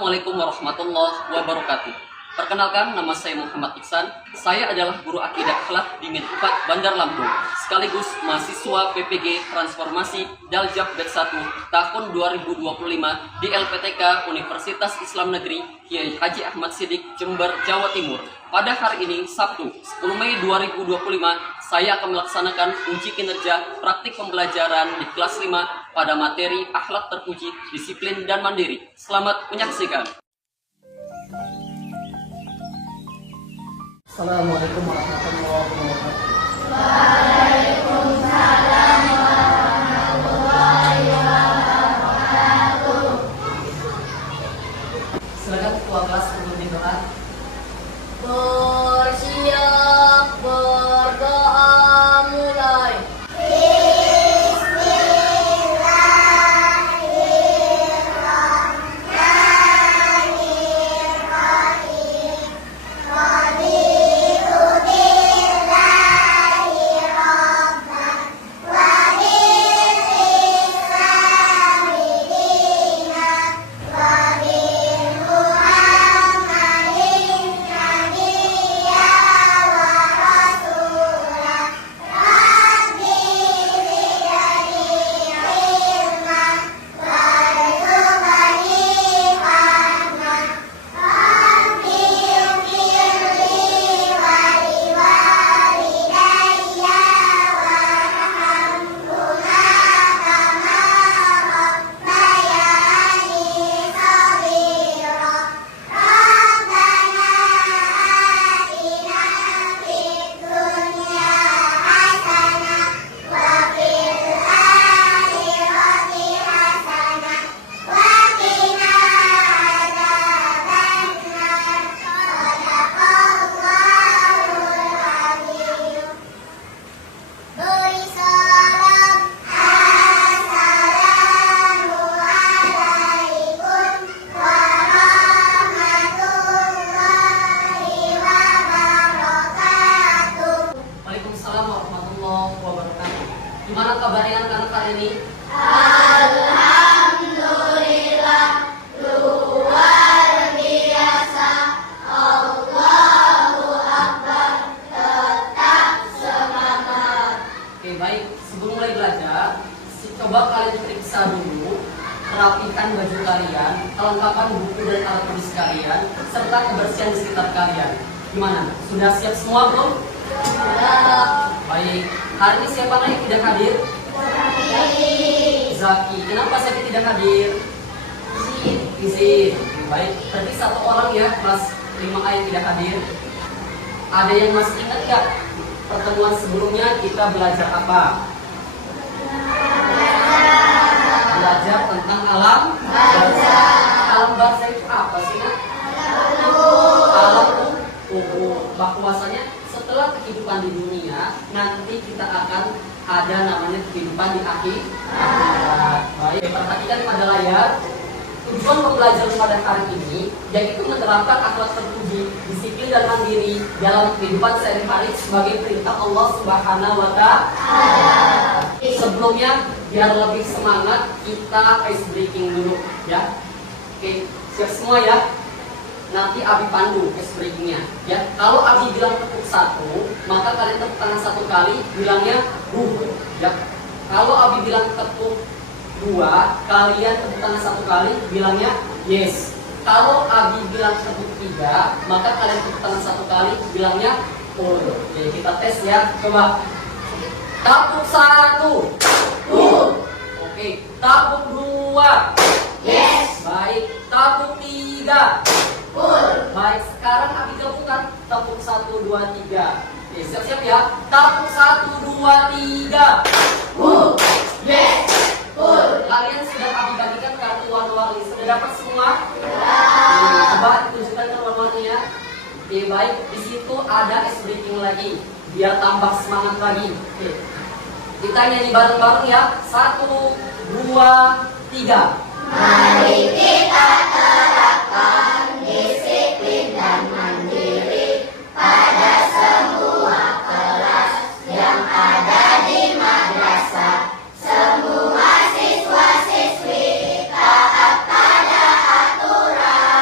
Assalamualaikum warahmatullahi wabarakatuh. Perkenalkan, nama saya Muhammad Iksan. Saya adalah guru akidah akhlak di Min 4 Bandar Lampung, sekaligus mahasiswa PPG Transformasi Daljab Batch 1 tahun 2025 di LPTK Universitas Islam Negeri Kiai Haji Ahmad Siddiq, Jember, Jawa Timur. Pada hari ini, Sabtu 10 Mei 2025, saya akan melaksanakan uji kinerja praktik pembelajaran di kelas 5 pada materi akhlak terpuji, disiplin, dan mandiri. Selamat menyaksikan. Assalamualaikum warahmatullahi wabarakatuh. Waalaikumsalam warahmatullahi wabarakatuh. Silakan ketua kelas untuk berdoa. Bersiap, berdoa, mulai. Gimana kabarnya anak-anak hari ini? Alhamdulillah, luar biasa. Allahu Akbar, tetap semangat. Oke, baik. Sebelum mulai belajar, coba kalian periksa dulu, rapikan baju kalian, kelengkapan buku dan alat tulis kalian, serta kebersihan di sekitar kalian. Gimana? Sudah siap semua, bro? Sudah. Baik. Hari ini siapa yang tidak hadir? Zaki. Kenapa Zaki tidak hadir? Izin. Baik. Berarti satu orang ya, kelas 5A yang tidak hadir. Ada yang masih ingat nggak? Pertemuan sebelumnya kita belajar apa? Belajar tentang alam barzah. Alam barzah itu apa sih, Nak? Alam kubur. Bahwasanya setelah kehidupan di dunia, nanti kita akan ada namanya kehidupan di akhirat. Baik, perhatikan pada layar. Tujuan pembelajaran pada hari ini yaitu menerapkan akhlak terpuji, disiplin dan mandiri dalam kehidupan sehari-hari sebagai perintah Allah Subhanahu wa Ta'ala. Sebelumnya, biar lebih semangat, kita ice breaking dulu ya. Oke, siap semua ya. Nanti Abi pandu ice breakingnya ya. Kalau Abi bilang tepuk satu, maka kalian tepuk tangan satu kali, bilangnya ya. Kalau Abi bilang tepuk dua, kalian tepuk tangan satu kali, bilangnya yes. Kalau Abi bilang tepuk tiga, maka kalian tepuk tangan satu kali, bilangnya Oke, kita tes ya. Coba tepuk satu, oke. Tepuk dua, Yes. baik. Tepuk tiga, baik. Sekarang Abi gabungkan tepuk 1, 2, 3. Oke, siap-siap ya. Tepuk 1, 2, 3. Yes. Kalian sudah Abi bagikan kartu warna-warni. Sudah dapat semua? Coba tunjukkan ke warna-warninya. Oke, baik. Di situ ada ice breaking lagi, biar tambah semangat lagi. Oke. Kita nyanyi bareng-bareng ya. 1, 2, 3. Mari kita terapkan disiplin dan mandiri pada semua kelas yang ada di madrasah. Semua siswa-siswi taat pada aturan.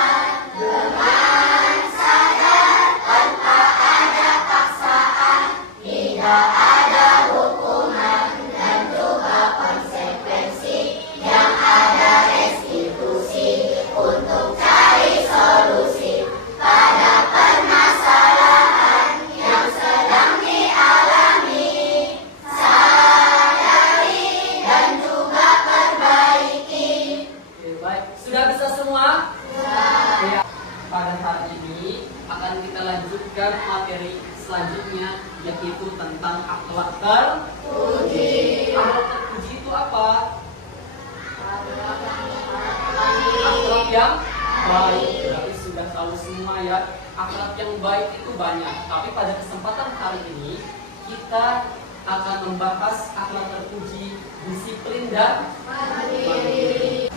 yang baik. Berarti sudah tahu semua ya, akhlak yang baik itu banyak. Tapi pada kesempatan hari ini kita akan membahas akhlak terpuji, disiplin dan mandiri.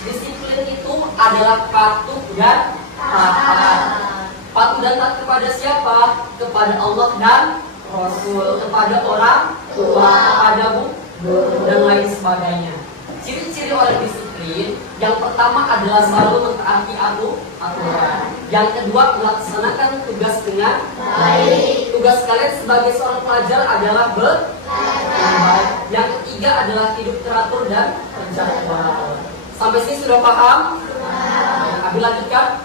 Disiplin itu adalah patuh dan taat. Patuh dan taat kepada siapa? Kepada Allah dan Rasul, kepada orang tua, kepada guru, dan lain sebagainya. Ciri-ciri orang disiplin, yang pertama adalah selalu mentaati aturan. Yang kedua, melaksanakan tugas dengan baik. Tugas kalian sebagai seorang pelajar adalah belajar. Yang ketiga adalah hidup teratur dan terjadwal. Sampai sini sudah paham? Abi lanjutkan.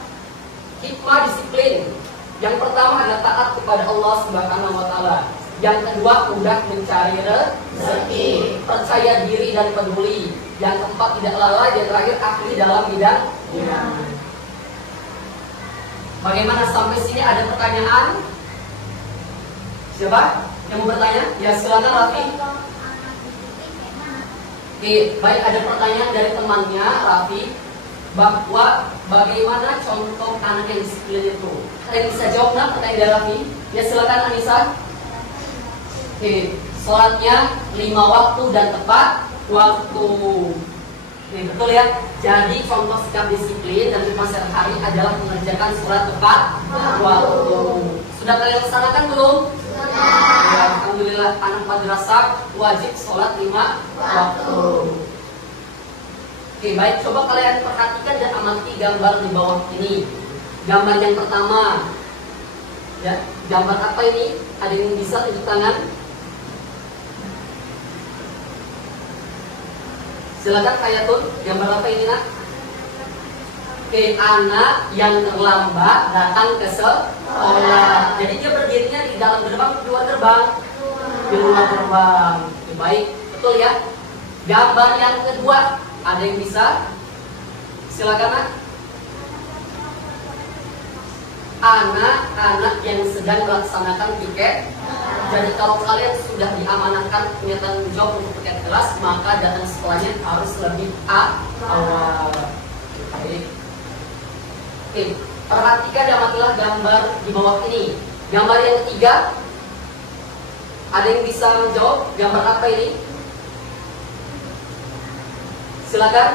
Hikmah disiplin. Yang pertama adalah taat kepada Allah Subhanahu wa taala. Yang kedua, mudah mencari rezeki, percaya diri dan peduli. Yang keempat, tidak lalai. Dan terakhir, ahli dalam bidang. Bagaimana sampai sini, ada pertanyaan? Siapa yang mau bertanya? Ya silakan Raffi. Oke, baik, ada pertanyaan dari temannya Raffi, bahwa bagaimana contoh anak yang disiplin itu. Ada yang bisa jawab nak pertanyaan dari Raffi? Ya silakan Anissa. Oke, sholatnya 5 waktu dan tepat waktu. Oke, betul ya. Jadi contoh sikap disiplin dan hikmah sehari-hari adalah mengerjakan sholat tepat waktu. Sudah kalian laksanakan belum? Ya, alhamdulillah, anak madrasah wajib sholat 5 waktu. Oke, baik, coba kalian perhatikan dan amati gambar di bawah ini. Gambar yang pertama, ya, gambar apa ini? Ada yang bisa tunjuk tangan? Silakan Kayatun, gambar apa ini nak? Oke, anak yang terlambat datang ke sekolah. Jadi dia berdirinya di dalam gerbang, di luar gerbang? Di luar gerbang. Oke, baik, betul ya. Gambar yang kedua, ada yang bisa? Silakan nak. Anak-anak yang sedang melaksanakan piket. Jadi kalau kalian sudah diamanahkan punya tanggung jawab untuk piket kelas, maka datang sekolahnya harus lebih awal. Oke, perhatikan dan amatilah gambar di bawah ini. Gambar yang ketiga, ada yang bisa menjawab gambar apa ini? Silakan.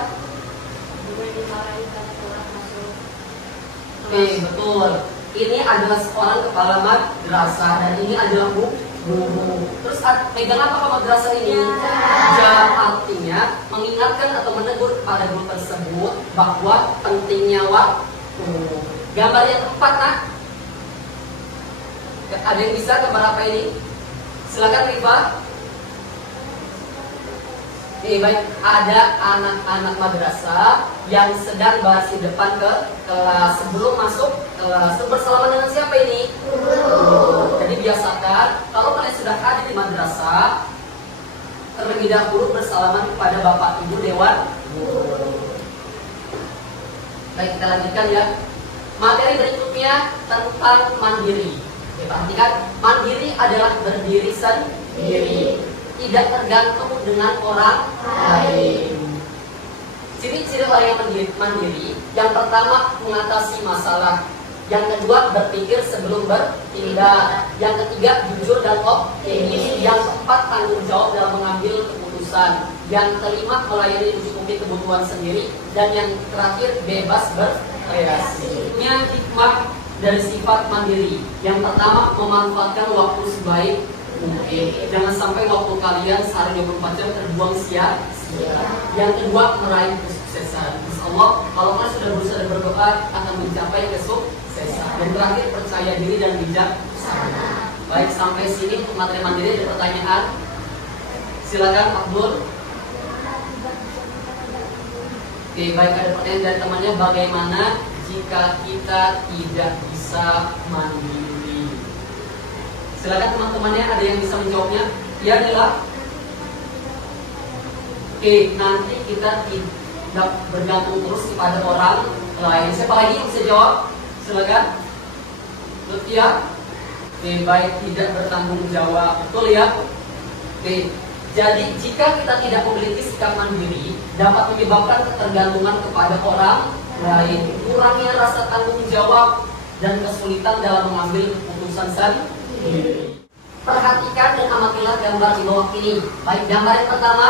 Oke, betul. Ini adalah seorang kepala madrasah dan ini adalah guru. Terus pegang apa madrasah ini? Jam, artinya mengingatkan atau menegur kepada guru tersebut bahwa pentingnya waktu. Gambar yang keempat, nak. Ada yang bisa gambar apa ini? Silakan Rifa. Oke, baik, ada anak-anak madrasah yang sedang baris di depan ke kelas. Sebelum masuk kelas, bersalaman dengan siapa ini? Guru. Jadi biasakan, kalau kalian sudah hadir di madrasah, terlebih dahulu bersalaman kepada Bapak Ibu Dewan Guru. Baik, kita lanjutkan ya. Materi berikutnya tentang mandiri. Oke, perhatikan, mandiri adalah berdiri sendiri, tidak tergantung dengan orang lain. Ciri-ciri orang yang mandiri, yang pertama mengatasi masalah, yang kedua berpikir sebelum bertindak, yang ketiga jujur dan optimis, yang keempat tanggung jawab dalam mengambil keputusan, yang kelima melayani mencukupi kebutuhan sendiri, dan yang terakhir bebas berkreasi. Ini hikmah dari sifat mandiri. Yang pertama, memanfaatkan waktu sebaik mungkin. Jangan sampai waktu kalian sehari 24 jam terbuang sia-sia. Yang kedua, meraih kesuksesan. Insyaallah, kalau kalian sudah berusaha dan berdoa akan mencapai kesuksesan. Dan terakhir, percaya diri dan bijaksana. Baik, sampai sini untuk materi mandiri. Ada pertanyaan? Silakan Abdul. Oke, baik, ada pertanyaan dari temannya. Bagaimana jika kita tidak bisa mandiri? Silakan teman-temannya, ada yang bisa menjawabnya? Ya, adalah. Oke, nanti kita tidak bergantung terus kepada orang lain. Siapa lagi yang bisa jawab? Silakan. Lutfia. Oke, baik, tidak bertanggung jawab. Betul ya? Oke, Jadi jika kita tidak memiliki sikap mandiri, dapat menyebabkan ketergantungan kepada orang lain, kurangnya rasa tanggung jawab, dan kesulitan dalam mengambil keputusan sendiri. Perhatikan dan amatilah gambar di bawah ini. Baik, gambar yang pertama,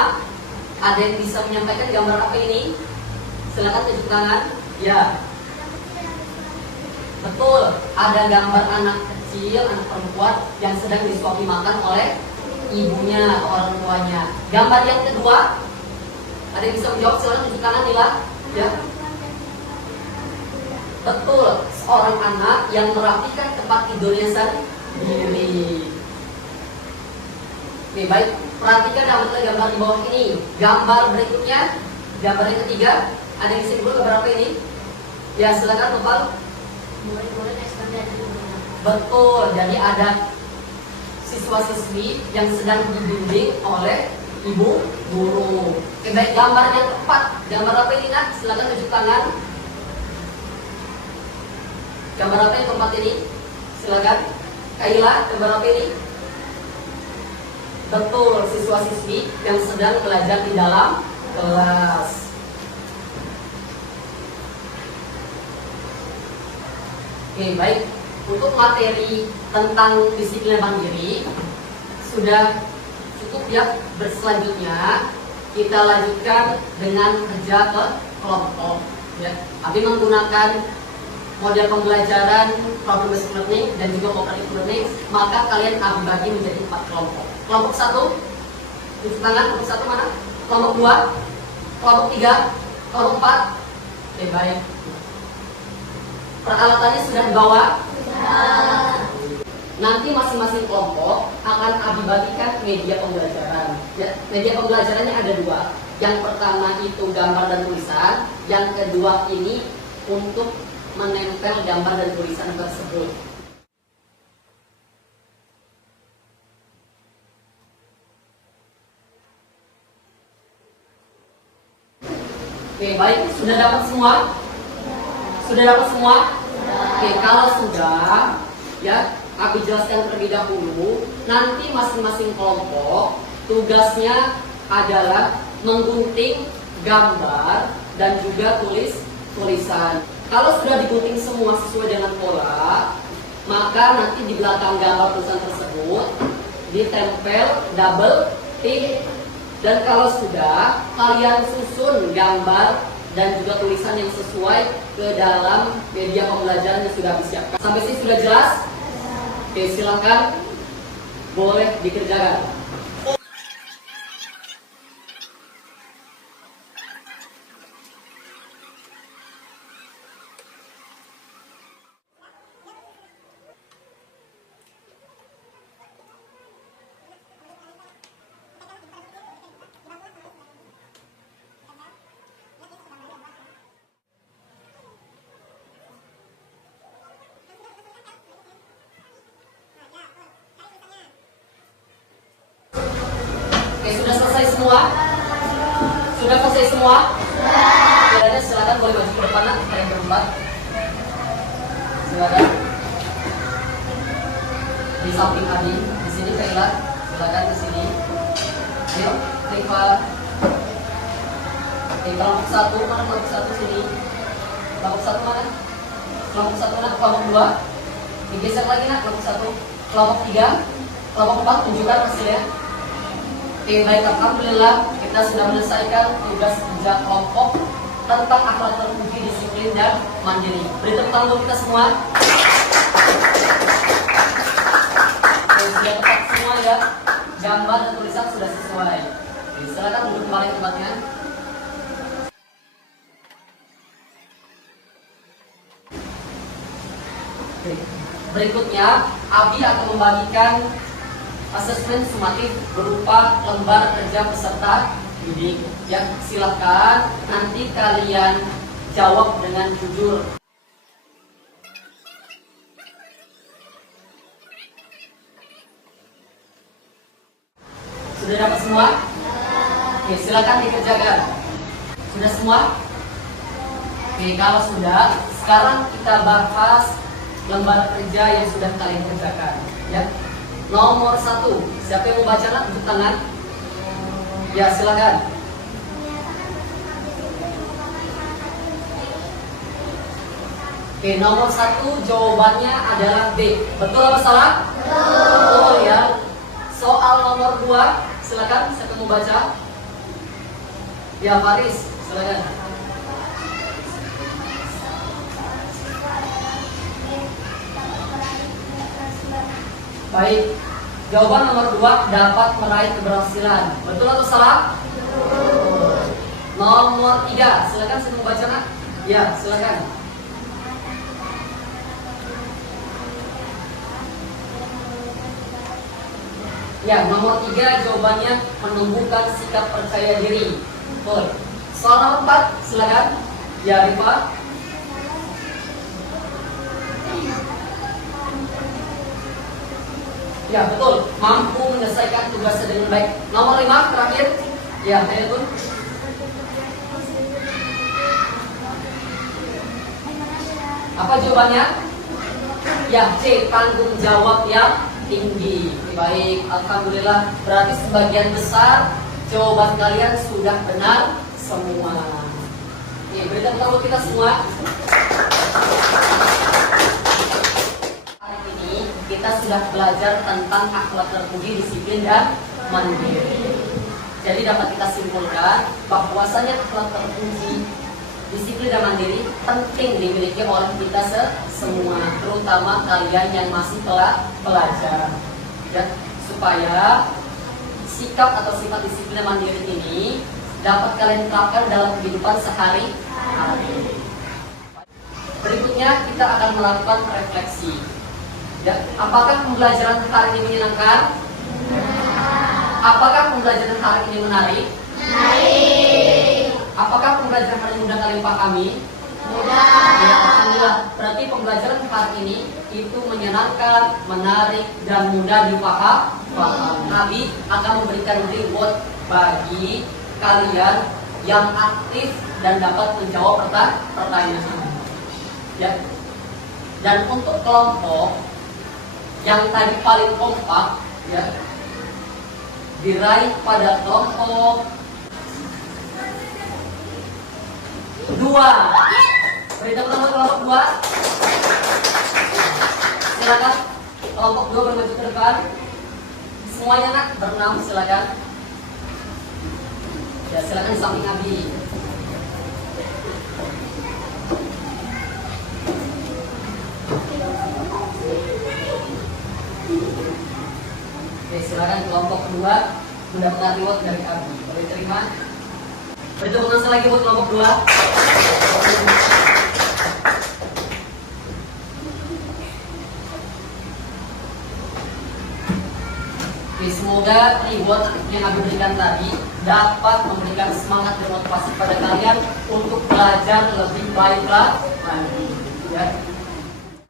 ada yang bisa menyampaikan gambar apa ini? Silakan tunjuk tangan. Ya, betul. Ada gambar anak kecil, anak perempuan yang sedang disuapi makan oleh ibunya atau orang tuanya. Gambar yang kedua, ada yang bisa menjawab? Silakan tunjuk tangan, Nila. Ya, betul. Seorang anak yang merapikan tempat tidurnya sendiri. Oke, baik. Perhatikan gambar di bawah ini. Gambar berikutnya, gambar yang ketiga, ada yang bisa gambar apa ini? Ya, silakan Bapak. Betul. Jadi ada siswa-siswi yang sedang dibimbing oleh ibu guru. Oke, baik. Gambar yang keempat, gambar apa ini, Nak? Silakan tunjuk tangan. Gambar apa yang keempat ini? Silakan. Kaila, gambar apa ini? Betul, siswa-siswi yang sedang belajar di dalam kelas. Oke, baik. Untuk materi tentang disiplin mandiri sudah cukup ya. Selanjutnya kita lanjutkan dengan kerja ke kelompok. Ya. Abi menggunakan model pembelajaran problem based learning dan juga cooperative learning, maka kalian akan bagi menjadi 4 kelompok. Kelompok 1, tunjuk tangan. Kelompok 1 mana? Kelompok 2, kelompok 3, kelompok 4. Oke, baik. Peralatannya sudah dibawa? Nanti masing-masing kelompok akan Abi bagikan media pembelajaran. Ya, media pembelajarannya ada 2. Yang pertama itu gambar dan tulisan. Yang kedua ini untuk menempel gambar dan tulisan tersebut. Oke, baik. Sudah dapat semua? Sudah dapat semua? Oke, kalau sudah, ya, Abi jelaskan terlebih dahulu. Nanti masing-masing kelompok tugasnya adalah menggunting gambar dan juga tulisan. Kalau sudah digunting semua sesuai dengan pola, maka nanti di belakang gambar tulisan tersebut ditempel double tick. Dan kalau sudah, kalian susun gambar dan juga tulisan yang sesuai ke dalam media pembelajaran yang sudah disiapkan. Sampai sini sudah jelas? Oke, silakan, boleh dikerjakan. Oke, sudah selesai semua? Sudah selesai semua? Sudah. Silakan boleh maju ke depan, yang berempat. Silakan. Di samping Adi, di sini Kaila. Silakan ke sini. Ayo, Rifa. Oke, kelompok 1 mana? Kelompok 1 sini. Kelompok 1 mana? Kelompok 1 mana? Kelompok 2. Digeser lagi nak, kelompok 1. Kelompok 3. Kelompok 4 tunjukkan hasilnya. Oke, baik, alhamdulillah kita sudah menyelesaikan tugas kerja kelompok tentang akhlak terpuji, disiplin dan mandiri. Beri tepuk tangan untuk kita semua. Oke, sudah tepat semua ya. Gambar dan tulisan sudah sesuai. Oke, silakan duduk kembali ke tempatnya. Oke, berikutnya Abi akan membagikan asesmen sumatif berupa lembar kerja peserta didik. Ya, silakan nanti kalian jawab dengan jujur. Sudah dapat semua? Oke, silakan dikerjakan. Sudah semua? Oke, kalau sudah, sekarang kita bahas lembar kerja yang sudah kalian kerjakan. Ya. Nomor 1, siapa yang mau baca? Tunjuk tangan. Ya, silakan. Oke, nomor 1 jawabannya adalah B. Betul apa salah? Betul ya. Soal nomor 2, silakan saya mau baca. Ya, Faris, silakan. Baik. Jawaban nomor 2 dapat meraih keberhasilan. Betul atau salah? Betul. Nomor 3, silakan saya mau baca, Nak. Ya, silakan. Ya, nomor 3 jawabannya menumbuhkan sikap percaya diri. Betul. Soal nomor 4, silakan. Ya, Rifa. Ya, betul. Mampu menyelesaikan tugasnya dengan baik. Nomor 5 terakhir. Ya, ayo Tun. Apa jawabannya? Ya, C, tanggung jawab yang tinggi. Baik, alhamdulillah. Berarti sebagian besar jawaban kalian sudah benar semua. Oke, beri tepuk tangan kita semua. Hari ini kita sudah belajar tentang akhlak terpuji, disiplin dan mandiri. Jadi dapat kita simpulkan bahwasanya akhlak terpuji, disiplin dan mandiri penting dimiliki oleh kita semua, terutama kalian yang masih pelajar, ya, supaya sikap atau sifat disiplin dan mandiri ini dapat kalian terapkan dalam kehidupan sehari-hari. Berikutnya kita akan melakukan refleksi. Ya, apakah pembelajaran hari ini menyenangkan? Apakah pembelajaran hari ini menarik? Apakah pembelajaran hari ini mudah kalian pahami? Ya, alhamdulillah. Berarti pembelajaran hari ini itu menyenangkan, menarik, dan mudah dipahami. Nabi akan memberikan reward bagi kalian yang aktif dan dapat menjawab pertanyaan. Ya. Dan untuk kelompok yang tadi paling kompak, ya, diraih pada kelompok 2. Beri tepuk tangan kelompok 2. Silakan kelompok 2 bermaju ke depan. Semuanya nak berenam, silakan. Ya, silakan di samping Abi. Oke, silakan kelompok 2 mendapatkan reward dari Abi. Boleh terima? Beri tepuk tangan lagi buat kelompok 2. Oke, semoga reward yang Abi berikan tadi dapat memberikan semangat dan motivasi pada kalian untuk belajar lebih baik lagi. Ya.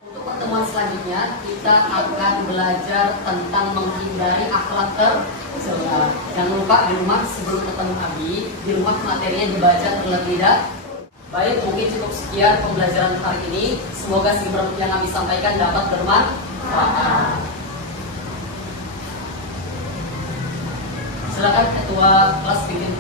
Untuk pertemuan selanjutnya kita akan belajar tentang menghindari akhlak tercela. Jangan lupa di rumah sebelum ketemu Abi, di rumah materinya dibaca terlebih dahulu. Baik, mungkin cukup sekian pembelajaran hari ini. Semoga segala yang Abi sampaikan dapat bermanfaat. Silakan ketua kelas pimpin.